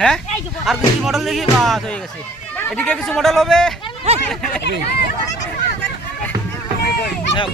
হ্যাঁ? আর দুটি মডেল দেখি? বাস হয়ে গেছে। এদিকে কিছু মডেল হবে? হ্যাঁ।